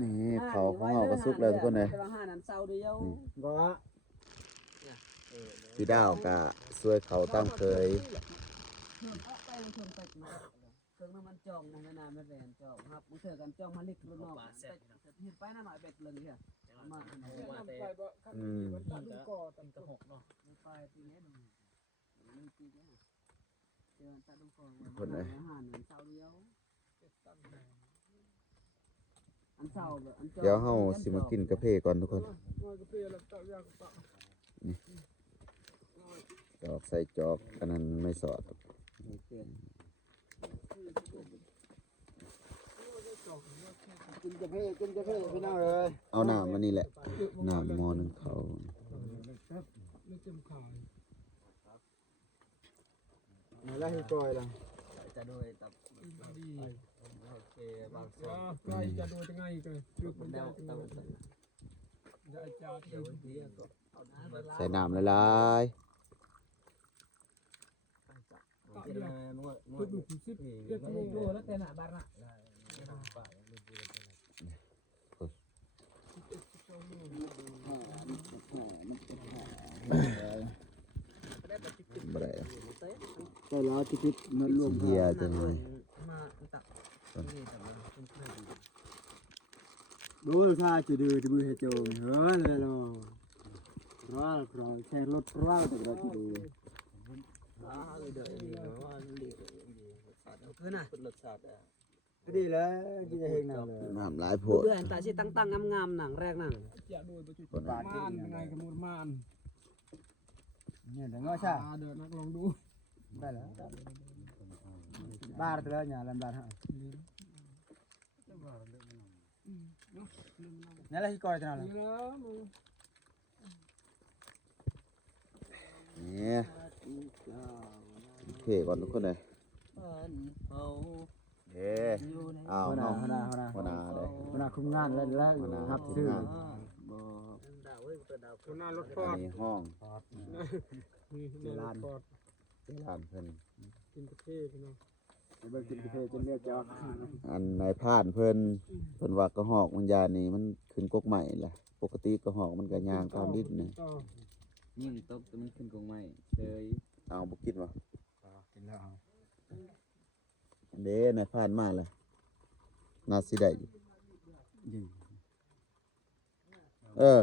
นี่เขาของเราก็สุกแล้วทุกคนเลยบ่ พี่ดาวก็ช่วยเขาตามเคย มันจองในนาไม่แรงจองครับมึงเถอะกันจองมันลิกรุ่นนอกเห็นไปหน้าหน่อยเบ็ดเลยเนี่ยมา อืม ก็ตั้งแต่6เนาะ ไปปีนี้ดูมันปีนี้เจอตาดุกอง คนเลย อาหารเสาเดียวอันเสาแบบอัน เดี๋ยวเฮาสิมากินกาแฟก่อนทุกคนนี่จอกใส่จอกอันนั้นไม่สอดกินกาแฟพี่น้องเลย เอาน้ำมานี่แหละน้ำมอนึงเขา มาแล้วให้ก่อยล่ะ จะดูตับโอเคบางส่วน ใกล้จะดูจังไงกันคือคน แล้ เดียว ว ตับ จะจ้า เดี๋ยวนี้ก็เอา ใส่น้ำละลาย คือดูสิเรียกโลแล้วแต่หน้าบ้านน่ะ บ่ได้ ก็แล้วที่พิษมันรวม เฮียจังเลย มาตักนี่แต่มันคุ้นเคยดี ดูถ้าจะดูจะมือให้โจมเฮ้ยเลยเนาะร้อนร้อนแค่รถร้อนแต่เราจะดู เลยเดี๋ยวดีเนาะว่าดีคือน่ะ ดีแล้วที่จะเฮงนั่นเลย น้ำหลายโพด เพื่อนตาสิตั้งงามๆหนังแรกนั่ง จะดูไปจุดบ้านยังไงกับมูลมานเนี่ยเดี๋ยวง้อชาเดินนักลองดูได้แล้วบ้านตัวเนี่ยลำบากฮะนี่แหละที่ก่อยตัวนั้น นี่โอเคก่อนทุกคนเลยเฮ้อ้าวน้องหัวหน้าเลย หัวหน้าคุมงานแล้วครับชื่อหัวหน้ารถฟอ อั ร์ น ด นี้ห้อง นี่หัวหน้ารถฟอร์ด ที่ร้านเพิ่น กินกาแฟพี่น้องไปเบิ่งกินกาแฟจนเรียกจอก อันนายพรานเพิ่นว่ากระหอกมันยานี่มันขึ้นกกใหม่แหละปกติกระหอกมันก็ย่างตามดินนี่ ยิ่งตบแต่มันขึ้นกงไม้เฉย เอาบ่กินวะ กินแล้ว อันเด้นายพรานมาแล้วน่าสิได้อยู่เออ